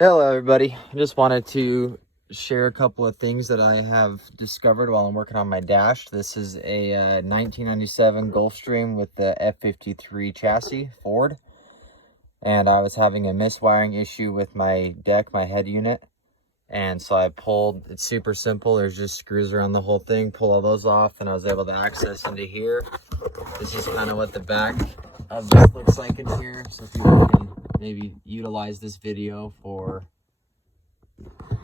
Hello everybody, I just wanted to share a couple of things that I have discovered while I'm working on my dash. This is a 1997 Gulfstream with the F53 chassis, Ford. And I was having a miswiring issue with my deck, my head unit. And so I pulled, it's super simple, there's just screws around the whole thing, pull all those off, and I was able to access into here. This is kind of what the back of this looks like in here. So if you can maybe utilize this video for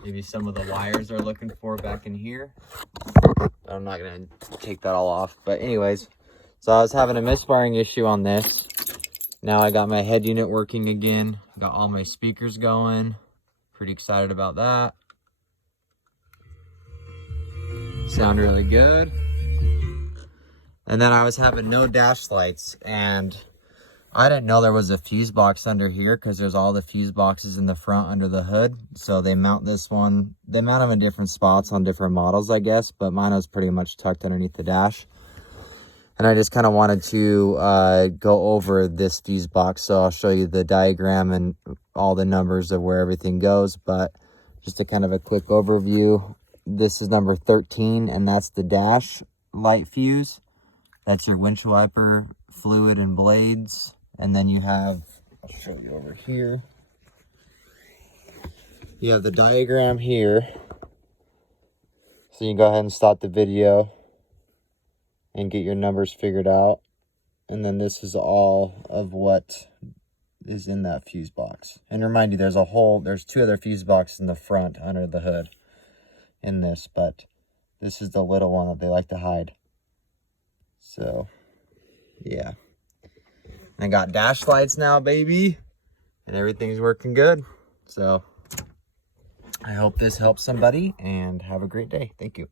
maybe some of the wires they're looking for back in here. I'm not going to take that all off. But anyways, so I was having a misfiring issue on this. Now I got my head unit working again. Got all my speakers going. Pretty excited about that. Sound really good. And then I was having no dash lights, and I didn't know there was a fuse box under here because there's all the fuse boxes in the front under the hood. So they mount this one, they mount them in different spots on different models, I guess, but mine was pretty much tucked underneath the dash. And I just kind of wanted to go over this fuse box. So I'll show you the diagram and all the numbers of where everything goes, but just a kind of a quick overview. This is number 13, and that's the dash light fuse. That's your windshield wiper fluid and blades. And then you have, I'll show you over here. You have the diagram here. So you can go ahead and stop the video and get your numbers figured out. And then this is all of what is in that fuse box. And remind you, there's two other fuse boxes in the front under the hood in this, but this is the little one that they like to hide. So, yeah. I got dash lights now, baby, and everything's working good. So I hope this helps somebody, and have a great day. Thank you.